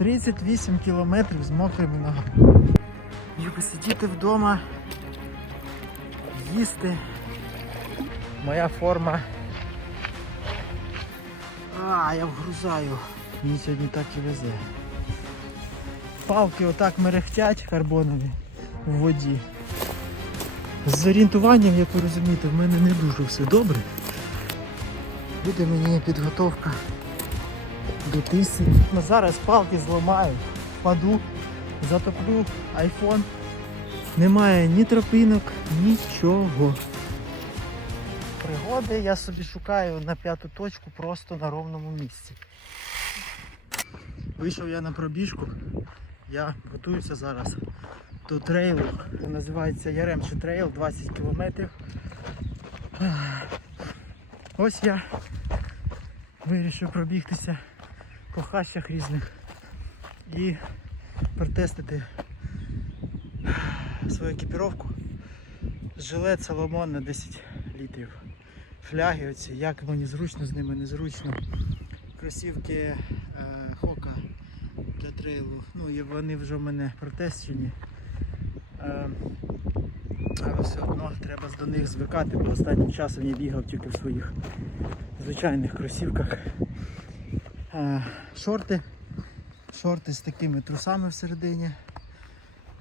38 кілометрів з мокрими ногами. Щоб сидіти вдома, їсти. Моя форма. А, я вгрузаю. Мені сьогодні так і везе. Палки отак мерехтять карбонові в воді. З орієнтуванням, як ви розумієте, в мене не дуже все добре. Буде мені підготовка до тисі. Ну, зараз палки зламаю, впаду, затоплю айфон. Немає ні тропинок, нічого. Пригоди я собі шукаю на п'яту точку просто на ровному місці. Вийшов я на пробіжку. Я готуюся зараз до трейлу. Це називається Яремче трейл, 20 кілометрів. Ось я вирішив пробігтися по різних і протестити свою екіпіровку. Жилет Соломон на 10 літрів. Фляги оці, як мені зручно з ними, незручно. Кросівки е, Хока для трейлу. Ну вони вже в мене протестені. Е, але все одно треба до них звикати, бо останнім часом я бігав тільки в своїх звичайних кросівках. Е, шорти. Шорти з такими трусами всередині.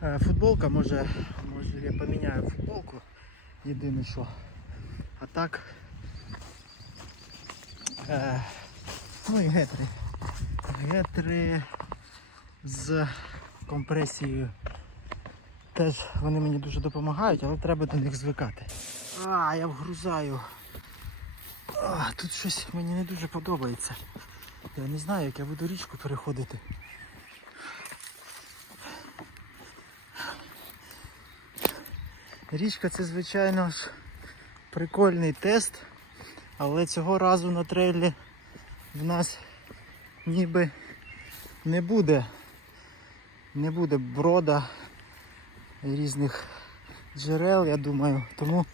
Е, футболка, може, може я поміняю футболку. Єдине що. А так. Е, ну і гетри. Гетри з компресією. Теж вони мені дуже допомагають, але треба до них звикати. А, я вгрузаю. А, тут щось мені не дуже подобається. Я не знаю, як я буду річку переходити. Річка це, звичайно ж, прикольний тест, але цього разу на трейлі в нас ніби не буде. Не буде брода різних джерел, я думаю. Тому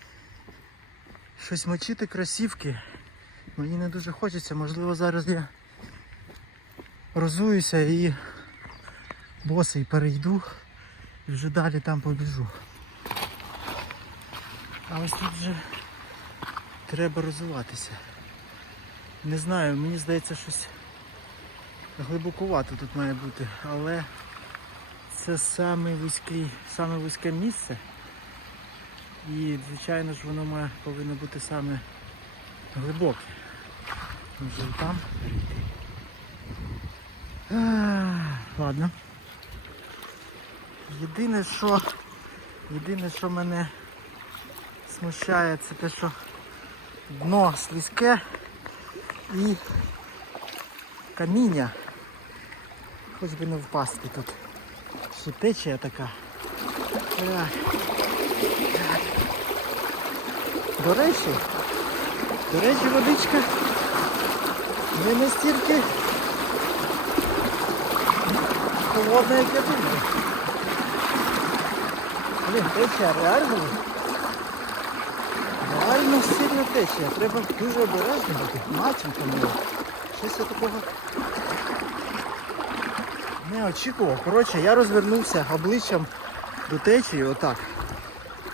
щось мочити кросівки мені не дуже хочеться. Можливо, зараз я розуюся і босий перейду і вже далі там побіжу. А ось тут вже треба розуватися. Не знаю, мені здається, щось глибокувато тут має бути, але це саме вузький, саме вузьке місце. І звичайно ж воно має повинно бути саме глибоке. Може там перейти. Ладно. Єдине, що єдине, що мене смущає, це те, що дно слизьке і каміння. Хоч би не впасти тут. Ще течія така. До речі, до речі, водичка не настільки холодна, як я думаю. Блін, течія реально. Реально сильно течія. Треба дуже обережно бути. Матінка моя. Щось я такого не очікував. Коротше, я розвернувся обличчям до течії отак.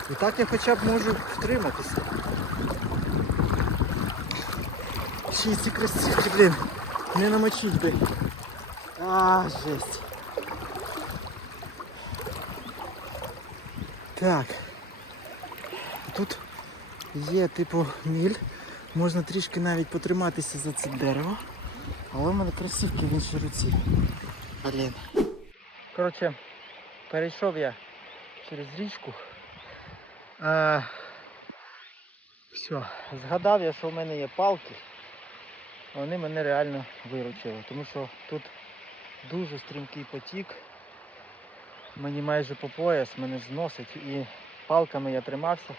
І так я хоча б можу втриматися. Ще ці красивки, блін, не намочить би. А, жесть. Так. Тут є типу міль. Можна трішки навіть потриматися за це дерево. Але в мене красивки в іншій руці. Блін. Коротше, перейшов я через річку. Е, все, згадав я, що в мене є палки. Вони мене реально виручили, тому що тут дуже стрімкий потік. Мені майже по пояс, мене зносить і палками я тримався.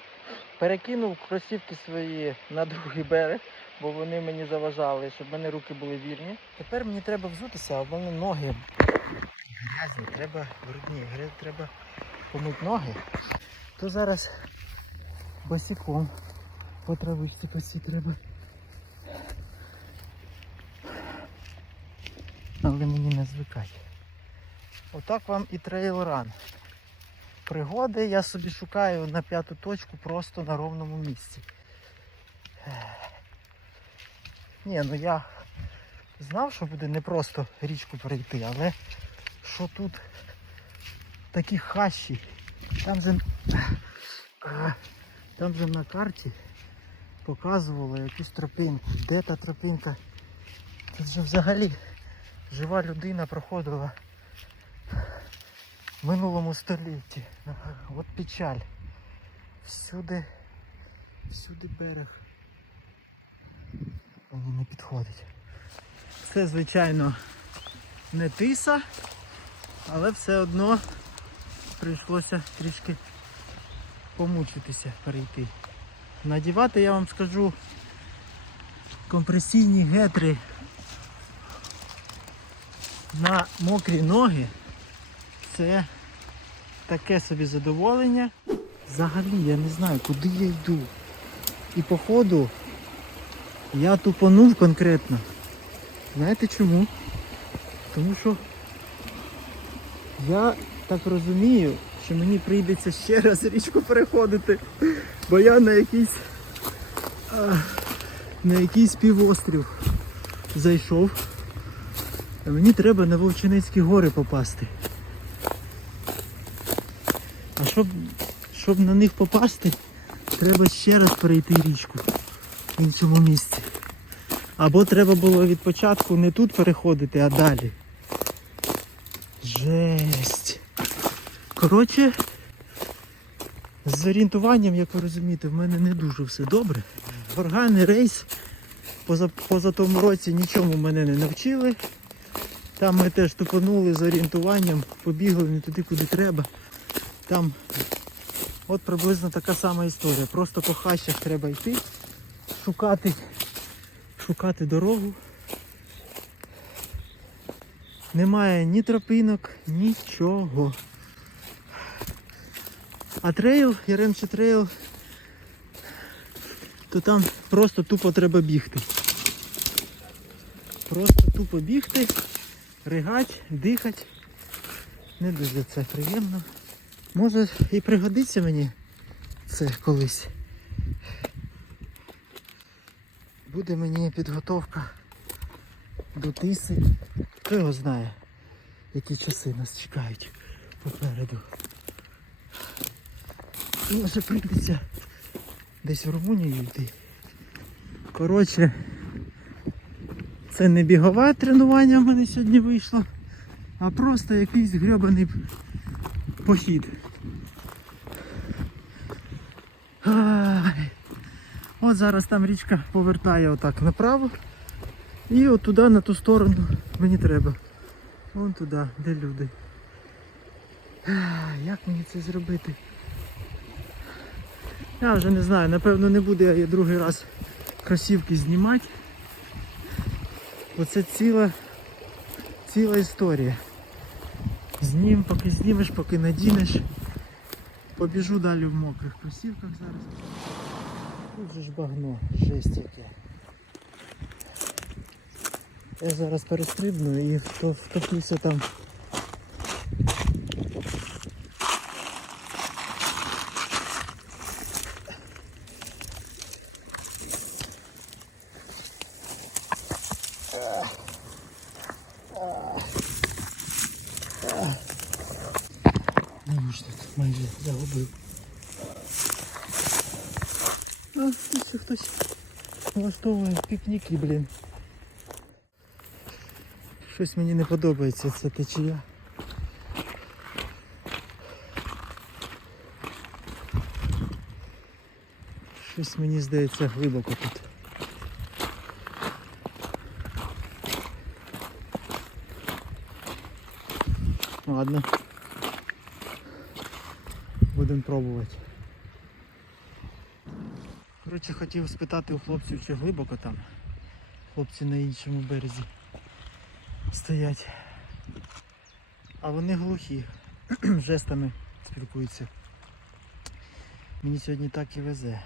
Перекинув кросівки свої на другий берег, бо вони мені заважали, щоб в мене руки були вірні. Тепер мені треба взутися, а в мене ноги грязні, треба брудні, треба помити ноги. То зараз босиком по травичці пасі треба. Але мені не звикати. Отак вам і трейл-ран. Пригоди я собі шукаю на п'яту точку просто на ровному місці. Ні, ну я знав, що буде не просто річку перейти, але що тут такі хащі. Там же, там же на карті показувало якусь тропинку. Де та тропинка? Тут же взагалі жива людина проходила минулому столітті. От печаль. Всюди, всюди берег. Мені не підходить. Це, звичайно, не тиса, але все одно прийшлося трішки помучитися перейти. Надівати я вам скажу компресійні гетри на мокрі ноги це таке собі задоволення. Взагалі я не знаю, куди я йду. І походу я тупанув конкретно. Знаєте чому? Тому що я так розумію, що мені прийдеться ще раз річку переходити, бо я на якийсь на якийсь півострів зайшов. Мені треба на Вовчинецькі гори попасти. Щоб, щоб на них попасти, треба ще раз перейти річку в іншому місці. Або треба було від початку не тут переходити, а далі. Жесть. Коротше, з орієнтуванням, як ви розумієте, в мене не дуже все добре. Горганий рейс поза, поза тому році нічому мене не навчили. Там ми теж тупанули з орієнтуванням, побігли не туди, куди треба. Там от приблизно така сама історія. Просто по хащах треба йти, шукати, шукати дорогу. Немає ні тропинок, нічого. А трейл, Яремче трейл, то там просто тупо треба бігти. Просто тупо бігти, ригать, дихати. Не дуже це приємно. Може і пригодиться мені це колись. Буде мені підготовка до тиси. Хто його знає, які часи нас чекають попереду. Може прийдеться десь в Румунію йти. Коротше, це не бігове тренування в мене сьогодні вийшло, а просто якийсь гребаний похід. От зараз там річка повертає отак направо. І от туди, на ту сторону мені треба. Вон туди, де люди. Як мені це зробити? Я вже не знаю, напевно не буду я другий раз кросівки знімати. Бо це ціла, ціла історія. Знім, поки знімеш, поки надінеш. Побіжу далі в мокрих кросівках зараз. Тут ж багно, жесть яке. Я зараз перестрибну і вто- втоплюся там. А, тут ще хтось влаштовує пікніки, блін. Щось мені не подобається ця течія. Щось мені здається глибоко тут. Ладно. Будемо пробувати. Коротше, хотів спитати у хлопців, чи глибоко там. Хлопці на іншому березі стоять. А вони глухі. Жестами спілкуються. Мені сьогодні так і везе.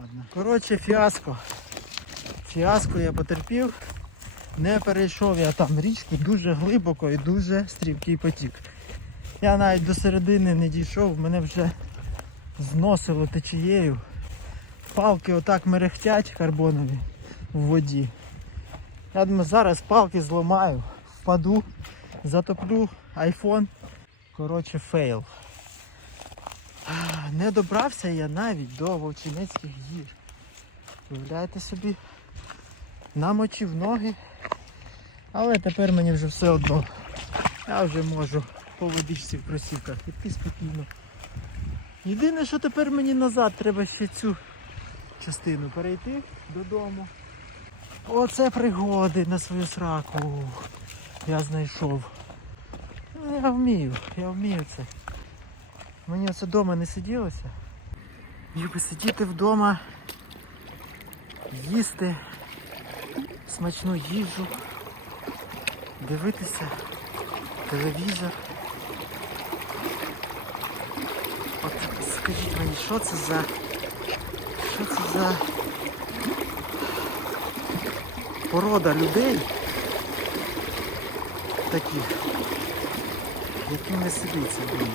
Ладно. Коротше, фіаско. Фіаско я потерпів. Не перейшов я там річку дуже глибоко і дуже стрімкий потік. Я навіть до середини не дійшов, мене вже зносило течією. Палки отак мерехтять карбонові в воді. Я думаю, зараз палки зламаю, впаду, затоплю айфон. Коротше, фейл. Не добрався я навіть до Вовчинецьких гір. Уявляєте собі, намочив ноги. Але тепер мені вже все одно. Я вже можу по водичці в кросівках іти спокійно. Єдине, що тепер мені назад треба ще цю частину перейти додому. Оце пригоди на свою сраку. Я знайшов. Ну, Я вмію, я вмію це. Мені оце вдома не сиділося. Міг сидіти вдома, їсти смачну їжу, дивитися телевізор. От скажіть мені, що це за. Це порода людей таких, яким не сидиться вдома.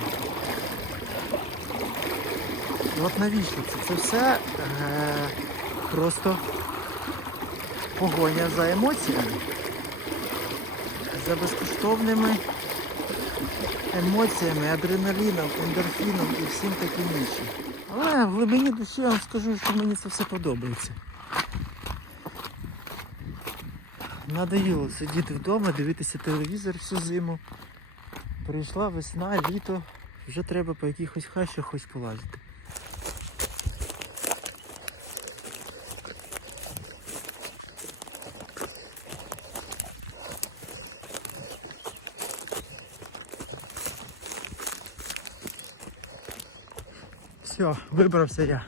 І От навіщо це? Це все е, просто погоня за емоціями, за безкоштовними емоціями, адреналіном, ендорфіном і всім таким іншим. Але в глибині душі я вам скажу, що мені це все подобається. Надоїло сидіти вдома, дивитися телевізор всю зиму. Прийшла весна, літо, вже треба по якихось хащах хоч полазити. Все, вибрався я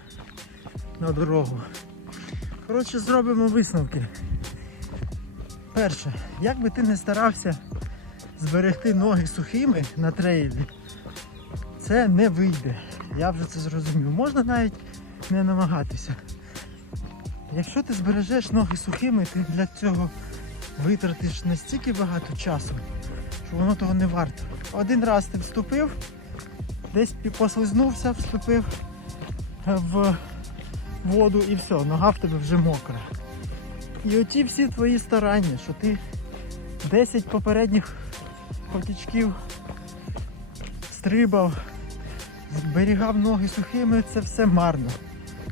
на дорогу. Коротше, зробимо висновки. Перше, як би ти не старався зберегти ноги сухими на трейлі, це не вийде. Я вже це зрозумів. Можна навіть не намагатися. Якщо ти збережеш ноги сухими, ти для цього витратиш настільки багато часу, що воно того не варто. Один раз ти вступив, десь послизнувся, вступив в воду і все, нога в тебе вже мокра. І оті всі твої старання, що ти 10 попередніх потічків стрибав, зберігав ноги сухими, це все марно.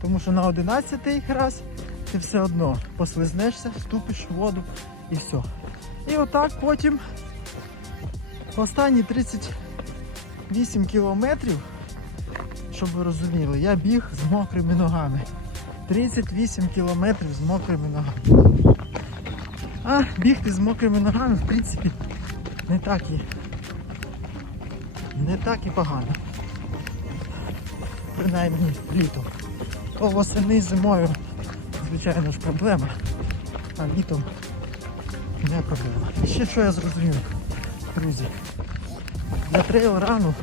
Тому що на 11 раз ти все одно послизнешся, вступиш в воду і все. І отак потім останні 38 кілометрів, щоб ви розуміли, я біг з мокрими ногами. 38 кілометрів з мокрими ногами. А бігти з мокрими ногами, в принципі, не так і не так і погано. Принаймні літом. То восени зимою, звичайно ж, проблема, а літом не проблема. І ще що я зрозумів, друзі. Для трейл рану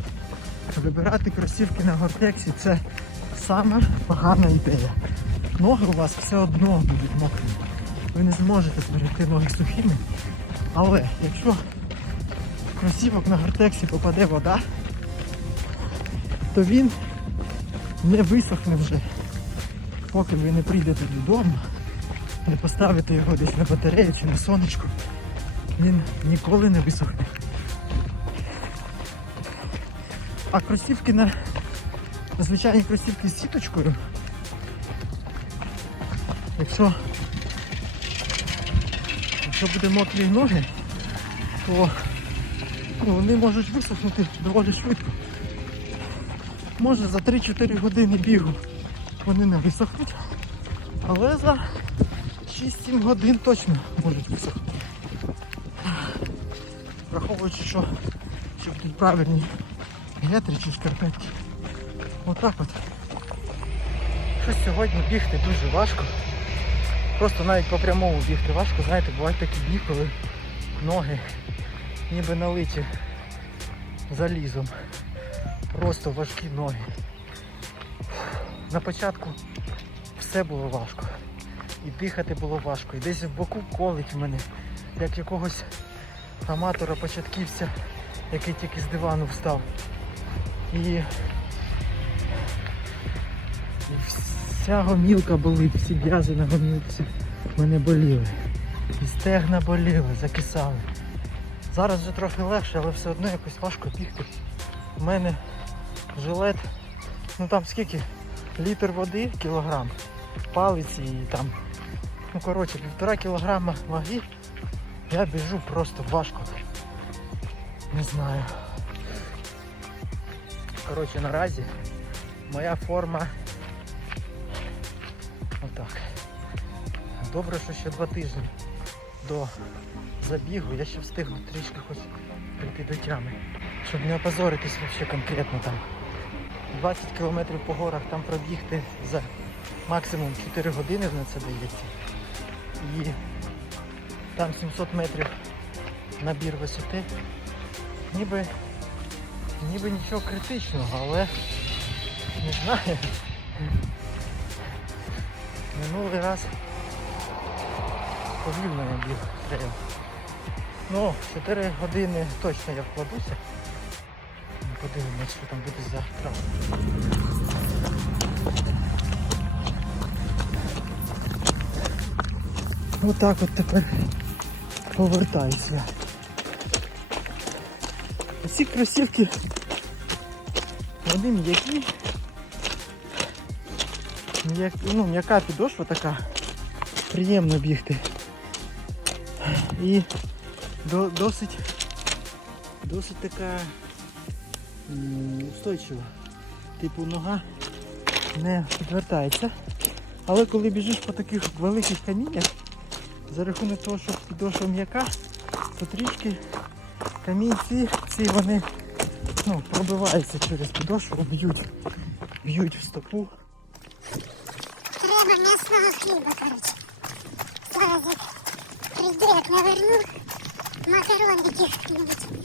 вибирати кросівки на гортексі це сама погана ідея. Ноги у вас все одно будуть мокрими. Ви не зможете зберегти ноги сухими. Але якщо кросівок на гортексі попаде вода, то він не висохне вже, поки ви не прийдете додому, не поставите його десь на батарею чи на сонечко, він ніколи не висохне. А кросівки на звичайні кросівки з сіточкою, якщо, якщо буде мокрі ноги, то ну, вони можуть висохнути доволі швидко. Може за 3-4 години бігу вони не висохнуть, але за 6-7 годин точно можуть висохнути. Враховуючи, що, що тут правильні чи шкарпетки. Отак от. Щось сьогодні бігти дуже важко. Просто навіть по прямому бігти важко, знаєте, бувають такі дні, коли ноги ніби налиті залізом. Просто важкі ноги. На початку все було важко. І дихати було важко. І десь в боку колить в мене. як якогось аматора, початківця, який тільки з дивану встав. І, вся гомілка болить, всі м'язи на гомілці мене боліли. І стегна боліли, закисали. Зараз вже трохи легше, але все одно якось важко бігти. У мене жилет, ну там скільки? Літр води, кілограм, палиці і там, ну коротше, півтора кілограма ваги. Я біжу просто важко. Не знаю. Коротше, наразі моя форма отак. Добре, що ще два тижні до забігу я ще встигну трішки хоч прийти до тями. Щоб не опозоритись взагалі конкретно там. 20 кілометрів по горах там пробігти за максимум 4 години на це дається. І там 700 метрів набір висоти. Ніби, ніби нічого критичного, але не знаю. Минулий раз повільно я біг трейл. Ну, 4 години точно я вкладуся. Подивимось, що там буде завтра. Отак от тепер повертаюся. Ці кросівки вони м'які. М'як, ну, м'яка підошва така. Приємно бігти. І до, досить досить така устойчива. Типу нога не підвертається. Але коли біжиш по таких великих каміннях, за рахунок того, що підошва м'яка, то трішки камінці ці вони ну, пробиваються через підошву, б'ють, б'ють в стопу. Треба м'ясного хліба, коротше. Зараз як прийду, наверну, макарони яких-небудь.